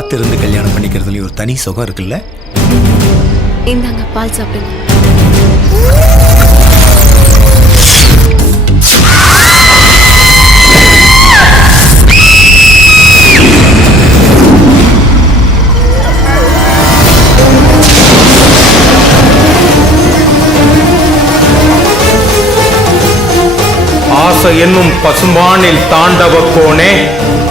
காத்திருந்து கல்யாணம் பண்ணிக்கிறதுலயும் ஒரு தனி சுகம் இருக்குல்ல. இந்தாங்க பால் சாப்பிடுங்க. ஆசை என்னும் பசுமானில் தாண்டவ கோனே,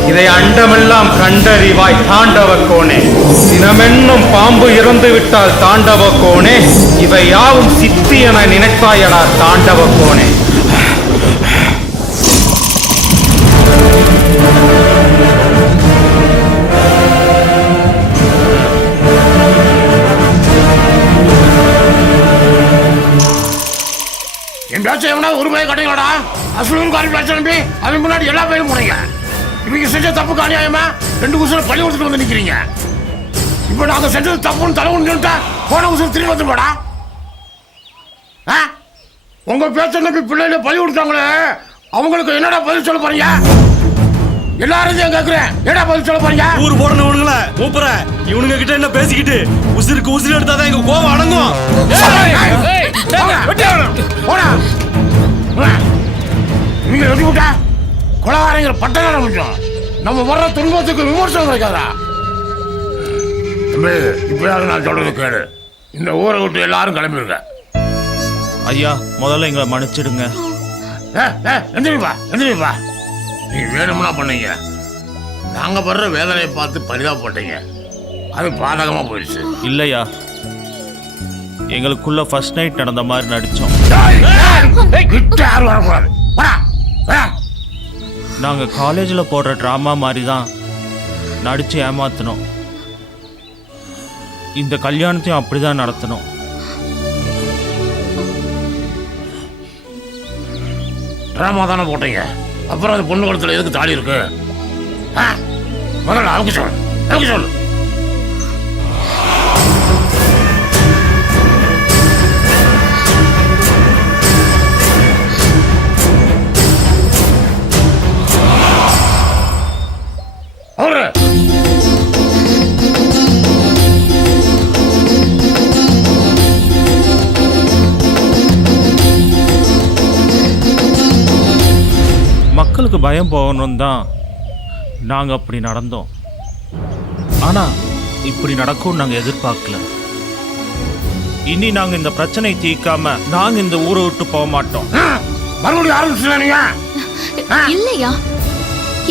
இதை அண்டமெல்லாம் கண்டறிவாய் தாண்டவ கோனே. சினமென்னும் பாம்பு இறந்து விட்டால் தாண்டவ கோனே, இவை யாவும் சித்தி என நினைத்தாயடா தாண்டவ கோனே. என் பேச்ச எவனா ஒரு பையன் கட்டிங்களா? அசுலூர் காரி பேச்ச நம்பி அவன் முன்னாடி எல்லா பையனும் போனீங்க. இவங்க செஞ்ச தப்புக்கு அநியாயமா 2 உசுரை பள்ளி கொடுத்துட்டு வந்து நிக்கிறீங்க. இப்ப நாங்க செஞ்சது தப்புன்னு தலைவன் சொல்லிட்டா போன உசுறு திரும்பி வந்து போடா. உங்க பேச்ச நம்பி பிள்ளைல பள்ளி கொடுத்தாங்களே, அவங்களுக்கு என்னடா பதில் சொல்ல போறீங்க? எல்லாரும் கேட்கிறேன், என்னடா பதில் சொல்ல போறீங்க? ஊர் போறவனுங்கள மூப்பற இவனுங்க கிட்ட என்ன பேசிக்கிட்டு உசுருக்கு உசுறு எடுத்தாதான் எங்க கோவம் அடங்கும். நீங்க எழுதி விட்டா கொலகாரங்கிற பட்டதான முடியும். நம்ம வர்ற துன்பத்துக்கு விமர்சனம் கிடைக்காதா? இப்பயாவது நான் சொல்றது கேளு. இந்த ஊரை விட்டு எல்லாரும் கிளம்பிருக்க. ஐயா முதல்ல எங்களை மன்னிச்சிடுங்க. எந்திரிப்பா. நீ வேணும்னா பண்ணீங்க. நாங்க படுற வேதனையை பார்த்து பரிதாபப்பட்டீங்க. அது பாதகமா போயிடுச்சு. இல்லையா, எங்களுக்குள்ள ஃபர்ஸ்ட் நைட் நடந்த மாதிரி நடிச்சோம். யாரும் வரக்கூடாது. நாங்க காலேஜ்ல போடுற டிராமா மாதிரி தான் நடிச்சு ஏமாத்தணும். இந்த கல்யாணத்தையும் அப்படிதான் நடத்தணும். டிராமா தானே போட்டீங்க, அப்புறம் அது பொண்ணு குளத்துல எதுக்கு தாலி இருக்கு? முதல்ல அவங்க சொல்லு. மக்களுக்கு பயம் போகணும் தான் நாங்கள் அப்படி நடந்தோம். ஆனால் இப்படி நடக்கும் நாங்கள் எதிர்பார்க்கல. இனி நாங்கள் இந்த பிரச்சனை தீர்க்காம நாங்கள் இந்த ஊரை விட்டு போக மாட்டோம். மறுபடியும் ஆரம்பிச்சுங்க இல்லையா,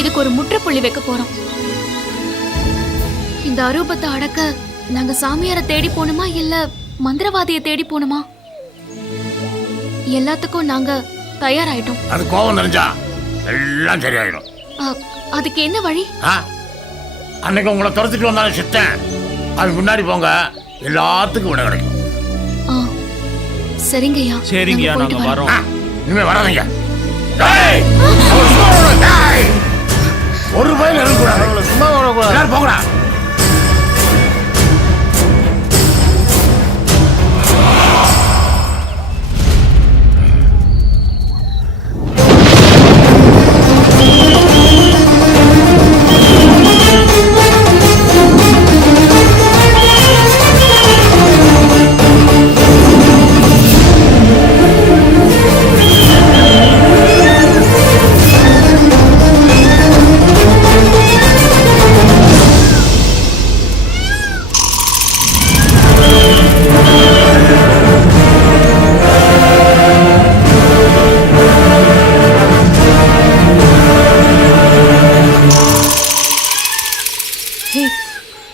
இதுக்கு ஒரு முற்றுப்புள்ளி வைக்க போறோம். இந்த அரூபத்தை அடக்க நாங்க சாமியாரை தேடி போகணுமா இல்ல மந்திரவாதியை தேடி போகணுமா? எல்லாத்துக்கும் நாங்க தயாராயிட்டோம். அது கோபம் தெரிஞ்சா எல்லாம் சரியாயிடும். அதுக்கு என்ன வழி? அன்னைக்கு உங்களை துரத்துட்டு வந்தாலும் சித்தேன். அது முன்னாடி போங்க, எல்லாத்துக்கும் விட கிடைக்கும். சரிங்கய்யா. சரிங்கய்யா, நாங்க வரோம். இனிமே வராதீங்க. ஒரு பையன் இருக்கக்கூடாது, சும்மா வரக்கூடாது. போங்கடா.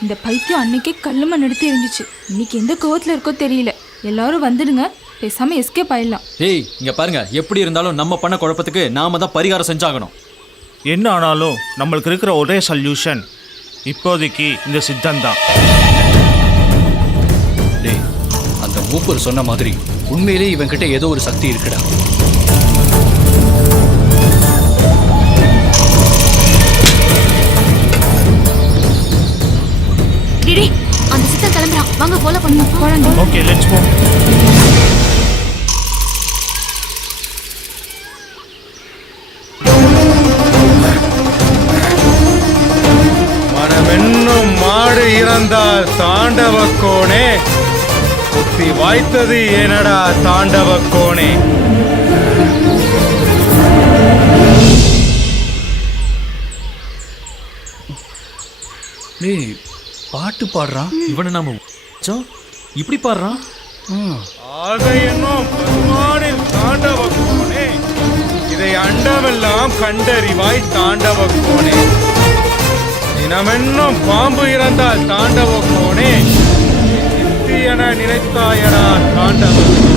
இந்த பைத்தியம் அன்னைக்கே கல்லு மண் எடுத்து எரிஞ்சிச்சு. இன்னைக்கு எந்த கோவத்தில் இருக்கோ தெரியல. எல்லாரும் வந்துடுங்க, பேசாம எஸ்கேப் ஆயிடலாம். ஏய் இங்க பாருங்க, எப்படி இருந்தாலும் நம்ம பண்ண குழப்பத்துக்கு நாம தான் பரிகாரம் செஞ்சாகணும். என்ன ஆனாலும் நம்மளுக்கு இருக்கிற ஒரே சொல்யூஷன் இப்போதைக்கு இந்த சித்தந்தான். டேய், அந்த மூப்பர் சொன்ன மாதிரி உண்மையிலே இவன்கிட்ட ஏதோ ஒரு சக்தி இருக்குடா. அந்த சித்தன் கிளம்புறான், வாங்க ஃபாலோ பண்ணுங்க. Okay, let's go. மனமென்னும் இறந்தால் தாண்டவ கோணே, புத்தி வாய்த்தது ஏனடா தாண்டவ கோணே? டேய் பாட்டு பாடுறான். இவனை நாம இப்படி பாடுறான். ஆக என்னும் பசுமானில் தாண்டவ கோணே, இதை அண்டமெல்லாம் கண்டறிவாய் தாண்டவ கோணே. தினமென்னும் பாம்பு இறந்தால் தாண்டவ கோணே, சித்தி என நினைத்தாயடா தாண்டவ கோணே.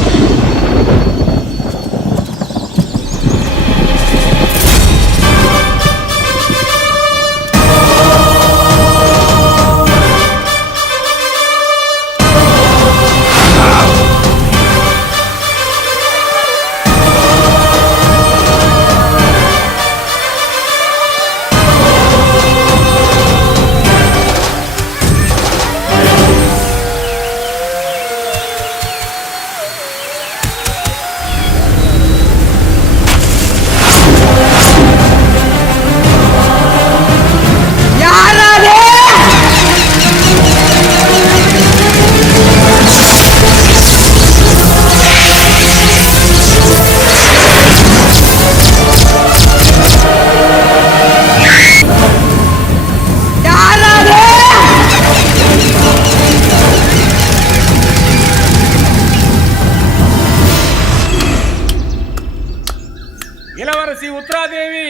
இளவரசி உத்ராதேவி,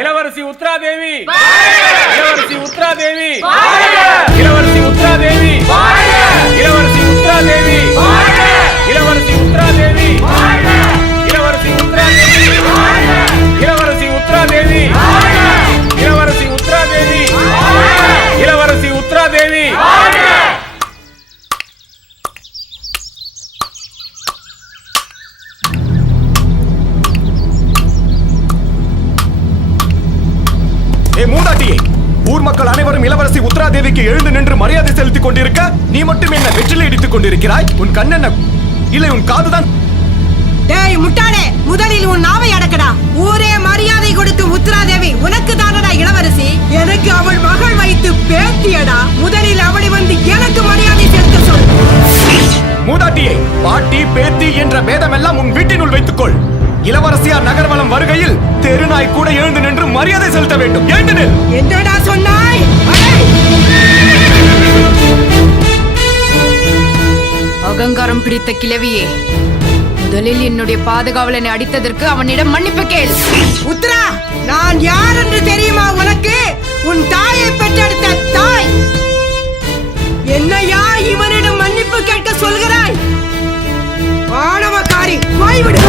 இளவரசி உத்ராதேவி, இளவரசி உத்ராதேவி, இளவரசி உத்ராதேவி, இளவரசி உத்ராதேவி, இளவரசி உத்ராதேவி, இளவரசி உத்ராதேவி, இளவரசி உத்ராதேவி, இளவரசி உத்ராதேவி, இளவரசி உத்ராதேவி. மூதாட்டியே, ஊர் மக்கள் அனைவரும் இளவரசி உத்ராதேவிக்கு எழுந்து நின்று மரியாதை செலுத்திக் கொண்டிருக்க நீ மட்டும் என்ன வெற்றிலை இடித்துக் கொண்டிருக்கிறாய்? உன் கண் என்ன இல்லை, உன் காதுதான். டேய் முட்டாளே, முதலில் உன் நாவை அடக்கடா. ஊரே மரியாதை கொடுத்து உத்ராதேவி உனக்கு தானடா இளவரசி. எனக்கு அவள் மகள் வைத்து பேத்தியடா. முதலில் அவளை வந்து எனக்கு மரியாதை செலுத்த சொல். மூதாட்டியே, பாட்டி பேத்தி என்ற பேதமெல்லாம் உன் வீட்டினுள் வைத்துக்கொள். இளவரசியார் நகர்வலம் வருகையில் தெருநாய் கூட எழுந்து நின்று மரியாதை செலுத்த வேண்டும். எழுந்து நில். என்னடா சொன்னாய்? அகங்காரம் பிடித்த கிழவியே, முதலில் என்னுடைய பாதுகாவலனை அடித்ததற்கு அவனிடம் மன்னிப்பு கேள். உத்ரா, நான் யார் என்று தெரியுமா உனக்கு? உன் தாயை பெற்றெடுத்த தாய். என்னையா இவனிடம் மன்னிப்பு கேட்க சொல்கிறாய்? ஆணவக்காரி, போய்விடு.